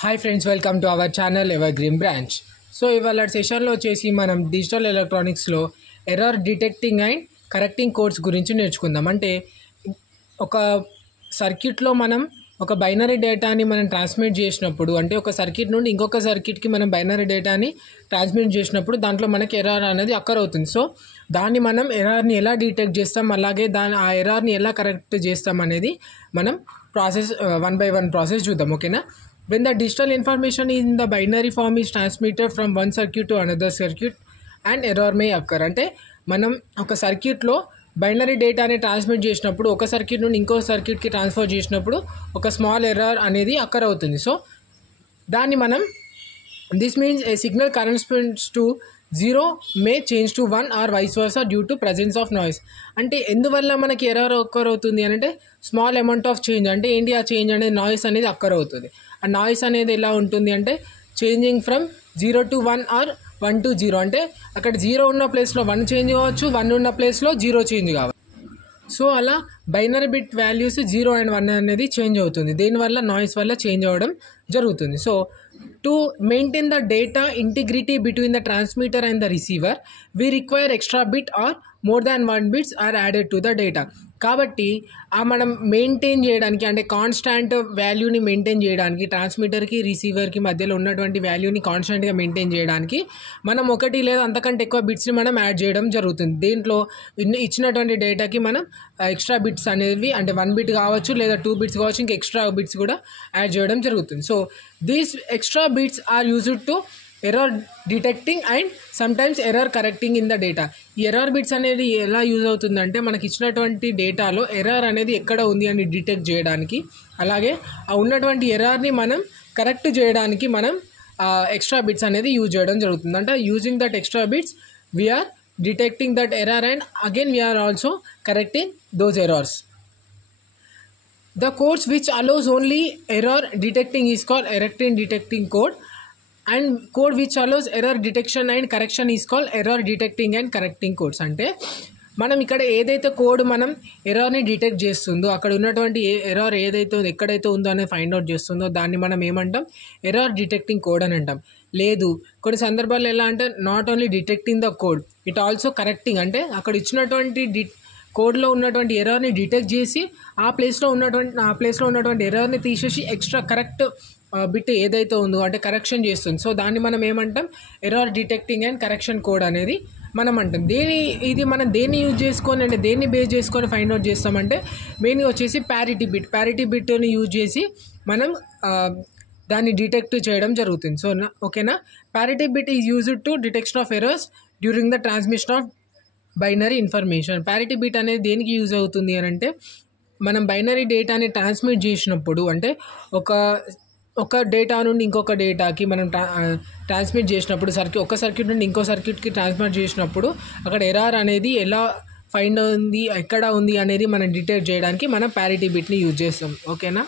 Hi friends, welcome to our channel evergreen branch. So ఇవాళ సెషన్లో వచ్చేసి మనం డిజిటల్ ఎలక్ట్రానిక్స్లో error detecting and correcting codes గురించి నేర్చుకుందాం. అంటే ఒక సర్క్యూట్లో మనం ఒక బైనరీ డేటాని మనం ట్రాన్స్మిట్ చేసినప్పుడు, అంటే ఒక సర్క్యూట్ నుండి ఇంకొక సర్క్యూట్కి మనం బైనరీ డేటాని ట్రాన్స్మిట్ చేసినప్పుడు దాంట్లో మనకి ఎర్రర్ అనేది అక్కర్ అవుతుంది. సో దాన్ని మనం ఎర్రర్ని ఎలా డిటెక్ట్ చేస్తాం, అలాగే ఆ ఎర్రర్ని ఎలా కరెక్ట్ చేస్తాం అనేది మనం process one by one process చూద్దాం. ఓకేనా? When the digital information in the binary form is transmitted from one circuit to another circuit, an error may occur. అంటే మనం ఒక సర్క్యూట్లో బైనరీ డేటాని ట్రాన్స్మిట్ చేసినప్పుడు, ఒక సర్క్యూట్ నుండి ఇంకో సర్క్యూట్కి ట్రాన్స్ఫర్ చేసినప్పుడు ఒక స్మాల్ ఎర్రర్ అనేది అక్కర్ అవుతుంది. సో దాన్ని మనం this means a signal corresponds to 0 may change to 1 or vice versa due to presence of noise. అంటే ఎందువల్ల మనకి ఎర్రర్ అక్కర్ అవుతుంది అని అంటే స్మాల్ అమౌంట్ ఆఫ్ చేంజ్. అంటే ఏంటి ఆ చేంజ్ అనేది? నాయిస్ అనేది అక్కర్ అవుతుంది. ఆ నాయిస్ అనేది ఎలా ఉంటుంది అంటే changing from 0 to 1 or 1 to 0. అంటే అక్కడ 0 ఉన్న ప్లేస్లో 1 చేంజ్ కావచ్చు, 1 ఉన్న ప్లేస్లో 0 చేంజ్ కావచ్చు. సో అలా బైనరీ బిట్ వాల్యూస్ 0 and 1 అనేది చేంజ్ అవుతుంది. దీనివల్ల నాయిస్ వల్ల చేంజ్ అవ్వడం జరుగుతుంది. So to maintain the data integrity between the transmitter and the receiver we require extra bit or more than 1 bits are added to the data. కాబట్టి మనం maintain చేయడానికి, అంటే కాన్స్టాంట్ వాల్యూని మెయింటైన్ చేయడానికి, ట్రాన్స్మిటర్కి రిసీవర్కి మధ్యలో ఉన్నటువంటి వాల్యూని కాన్స్టాంట్గా మెయింటైన్ చేయడానికి మనం ఒకటి లేదా అంతకంటే ఎక్కువ బిట్స్ని మనం యాడ్ చేయడం జరుగుతుంది. దీంట్లో ఇచ్చినటువంటి డేటాకి మనం ఎక్స్ట్రా బిట్స్ అనేవి, అంటే 1 బిట్ కావచ్చు లేదా 2 బిట్స్ కావచ్చు, ఇంకా ఎక్స్ట్రా బిట్స్ కూడా యాడ్ చేయడం జరుగుతుంది. So these extra bits are used to error detecting and sometimes error correcting in the data. ఈ ఎర్రర్ బిట్స్ అనేది ఎలా యూజ్ అవుతుందంటే మనకి ఇచ్చినటువంటి డేటాలో ఎర్రర్ అనేది ఎక్కడ ఉంది అని డిటెక్ట్ చేయడానికి, అలాగే ఆ ఉన్నటువంటి ఎర్రర్ని మనం కరెక్ట్ చేయడానికి మనం ఎక్స్ట్రా బిట్స్ అనేది యూజ్ చేయడం జరుగుతుంది. అంటే using that extra bits we're detecting that error and again we're also correcting those errors. The codes which allows only error detecting is called error detecting code, and code which allows error detection and correction is called error detecting and correcting codes. అంటే మనం ఇక్కడ ఏదైతే code మనం ఎర్రర్ని detect చేస్తుందో, అక్కడ ఉన్నటువంటి error ఏదైతే ఎక్కడైతే ఉందో అనేది ఫైండ్ అవుట్ చేస్తుందో దాన్ని మనం ఏమంటాం? ఎర్రర్ డిటెక్టింగ్ కోడ్ అని అంటాం. లేదు, కొన్ని సందర్భాల్లో ఎలా అంటే not only detecting the code, it also correcting. అంటే అక్కడ ఇచ్చినటువంటి కోడ్లో ఉన్నటువంటి ఎర్రర్ని డిటెక్ట్ చేసి ఆ ప్లేస్లో ఉన్నటువంటి ఎర్రర్ని తీసేసి ఎక్స్ట్రా కరెక్ట్ బిట్ ఏదైతే ఉందో అంటే కరెక్షన్ చేస్తుంది. సో దాన్ని మనం ఏమంటాం? Error detecting and correction code అనేది మనం అంటాం. ఇది మనం దేన్ని యూజ్ చేసుకొని, అంటే దేన్ని బేస్ చేసుకొని ఫైండ్ అవుట్ చేస్తామంటే మెయిన్గా వచ్చేసి ప్యారిటీ బిట్ని యూజ్ చేసి మనం దాన్ని డిటెక్ట్ చేయడం జరుగుతుంది. సో ఓకేనా? Parity bit is used to detection of errors during the transmission of binary information. Parity bit అనేది దేనికి యూజ్ అవుతుంది అని అంటే మనం బైనరీ డేటాని ట్రాన్స్మిట్ చేసినప్పుడు, అంటే ఒక డేటా నుండి ఇంకొక డేటాకి మనం ట్రాన్స్మిట్ చేసినప్పుడు, ఒక సర్క్యూట్ నుండి ఇంకో సర్క్యూట్కి ట్రాన్స్మిట్ చేసినప్పుడు అక్కడ ఎర్రర్ అనేది ఎలా ఫైండ్ ఉంది, ఎక్కడ ఉంది అనేది మనం డిటెక్ట్ చేయడానికి మనం ప్యారిటీ బిట్ని యూజ్ చేస్తాం. ఓకేనా?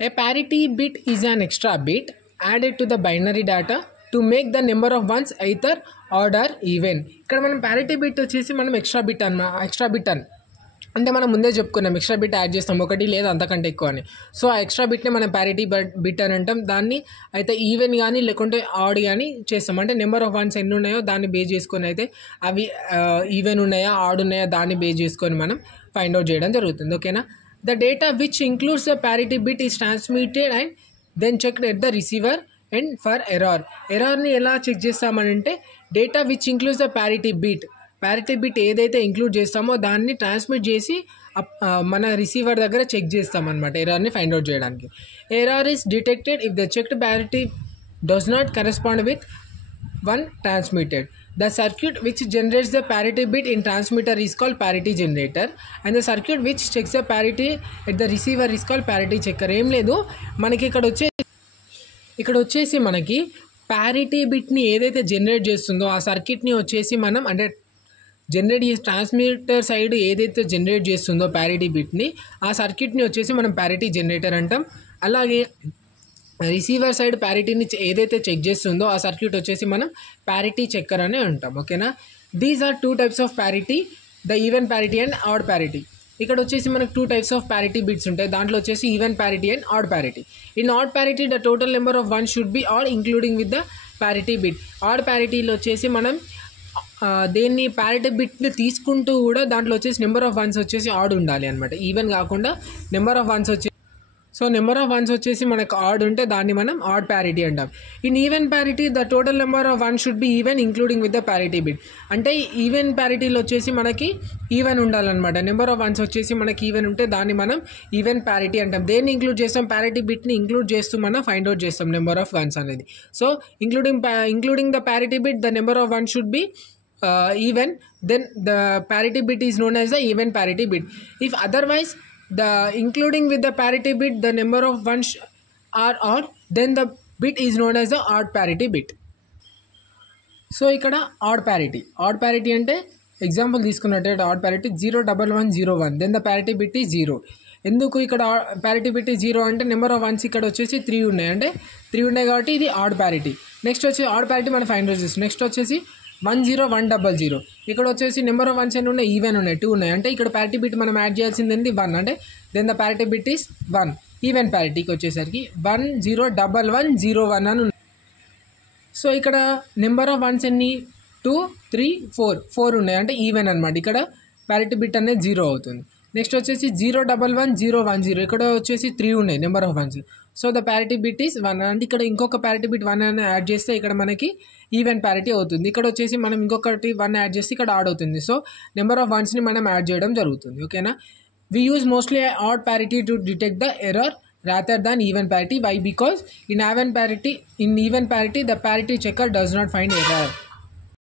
A parity bit is an extra bit added to the binary data to make the number of ones either odd or even. ఇక్కడ మనం ప్యారిటీ బిట్ వచ్చేసి మనం ఎక్స్ట్రా బిట్ అంటే మనం ముందే చెప్పుకున్నాం ఎక్స్ట్రా బిట్ యాడ్ చేస్తాం, ఒకటి లేదా అంతకంటే ఎక్కువ అని. సో ఆ ఎక్స్ట్రా బిట్ని మనం ప్యారిటీ బిట్ అని అంటాం. దాన్ని అయితే ఈవెన్ కానీ లేకుంటే ఆడ్ కానీ చేస్తాం. అంటే నెంబర్ ఆఫ్ వన్స్ ఎన్ని ఉన్నాయో దాన్ని బేస్ చేసుకొని, అయితే అవి ఈవెన్ ఉన్నాయా ఆడ్ ఉన్నాయా దాన్ని బేస్ చేసుకొని మనం ఫైండ్ అవుట్ చేయడం జరుగుతుంది. ఓకేనా? The data which includes the parity bit is transmitted and then checked at the receiver and for ఎర్రర్ని ఎలా చెక్ చేస్తామనంటే data which includes the parity bit ఏదైతే ఇంక్లూడ్ చేస్తామో దాన్ని ట్రాన్స్మిట్ చేసి మన రిసీవర్ దగ్గర చెక్ చేస్తామన్నమాట ఎర్రర్ని ఫైండ్ అవుట్ చేయడానికి. Error is detected if the checked parity does not correspond with one transmitted. The circuit which generates the parity bit in transmitter is called parity generator, and the circuit which checks the parity at the receiver is called parity checker. ఏం లేదు, మనకి ఇక్కడ వచ్చేసి మనకి parity బిట్ని ఏదైతే generate చేస్తుందో ఆ సర్క్యూట్ని వచ్చేసి మనం, అంటే ట్రాన్స్మిటర్ సైడ్ ఏదైతే జనరేట్ చేస్తుందో ప్యారిటీ బిట్ని, ఆ సర్క్యూట్ని వచ్చేసి మనం ప్యారిటీ జనరేటర్ అంటాం. అలాగే రిసీవర్ సైడ్ ప్యారిటీని ఏదైతే చెక్ చేస్తుందో ఆ సర్క్యూట్ వచ్చేసి మనం ప్యారిటీ చెక్కర్ అని అంటాం. ఓకేనా? These are 2 types of parity, the even parity and odd parity. ఇక్కడ వచ్చేసి మనకు 2 types ఆఫ్ ప్యారిటీ బిట్స్ ఉంటాయి. దాంట్లో వచ్చేసి even parity and odd parity. In odd parity the total number of ones should be odd including with the parity bit. Odd ప్యారిటీలో వచ్చేసి మనం దేన్ని ప్యారిటీ బిట్ని తీసుకుంటూ కూడా దాంట్లో వచ్చేసి నెంబర్ ఆఫ్ వన్స్ వచ్చేసి ఆడ్ ఉండాలి అనమాట. ఈవెన్ కాకుండా నెంబర్ ఆఫ్ వన్స్ వచ్చేసి, సో నెంబర్ ఆఫ్ వన్స్ వచ్చేసి మనకు ఆడ్ ఉంటే దాన్ని మనం ఆడ్ ప్యారిటీ అంటాం. In even parity the total number of one should be even including with the parity bit. అంటే ఈవెన్ ప్యారిటీలో వచ్చేసి మనకి ఈవెన్ ఉండాలన్నమాట. నెంబర్ ఆఫ్ వన్స్ వచ్చేసి మనకి ఈవెన్ ఉంటే దాన్ని మనం ఈవెన్ ప్యారిటీ అంటాం. దేన్ని ఇంక్లూడ్ చేస్తాం? ప్యారిటీ బిట్ని ఇంక్లూడ్ చేస్తూ మనం ఫైండ్ అవుట్ చేస్తాం నెంబర్ ఆఫ్ వన్స్ అనేది. So including the parity bit the number of ones should B even, then the parity bit is known as the even parity bit. If otherwise the including with the parity bit the number of ones are odd, then the bit is known as the odd parity bit. So ఇక్కడ odd parity అంటే example తీసుకున్నట్టు odd parity 01101, then the parity bit is 0. ఎందుకు ఇక్కడ parity bit is 0 అంటే number of once ఇక్కడ వచ్చేసి 3 ఉన్నాయి, అంటే 3 ఉన్నాయి కాబట్టి ఇది ఆడ్ ప్యారిటీ. నెక్స్ట్ వచ్చి ఆడ్ ప్యారిటీ మనం ఫైండ్ అవుట్ చేస్తాం. నెక్స్ట్ వచ్చేసి 10100, ఇక్కడ వచ్చేసి నెంబర్ ఆఫ్ వన్స్ ఎన్ని ఉన్నాయి? ఈవెన్ ఉన్నాయి, 2 ఉన్నాయి, అంటే ఇక్కడ ప్యారిటీ బిట్ మనం యాడ్ చేయాల్సింది 1, అంటే then the parity bit is 1. Even ప్యారిటీకి వచ్చేసరికి 101101 అని ఉంది. సో ఇక్కడ నెంబర్ ఆఫ్ వన్స్ ఎన్ని? 2, 3, 4 ఉన్నాయి, అంటే ఈవెన్ అనమాట. ఇక్కడ ప్యారిటీ బిట్ అనేది 0 అవుతుంది. నెక్స్ట్ వచ్చేసి 011010, ఇక్కడ వచ్చేసి 3 ఉన్నాయి number of once. So the parity bit is 1, అంటే ఇక్కడ ఇంకొక ప్యారిటీ బిట్ 1 అని యాడ్ చేస్తే ఇక్కడ మనకి ఈవెన్ ప్యారిటీ అవుతుంది. ఇక్కడ వచ్చేసి మనం ఇంకొకటి 1 యాడ్ చేస్తే ఇక్కడ ఆడ్ అవుతుంది. సో నెంబర్ ఆఫ్ వన్స్ని మనం యాడ్ చేయడం జరుగుతుంది. ఓకేనా? We use mostly odd parity to detect the error rather than even parity. Why? Because in even parity the parity checker does not find error.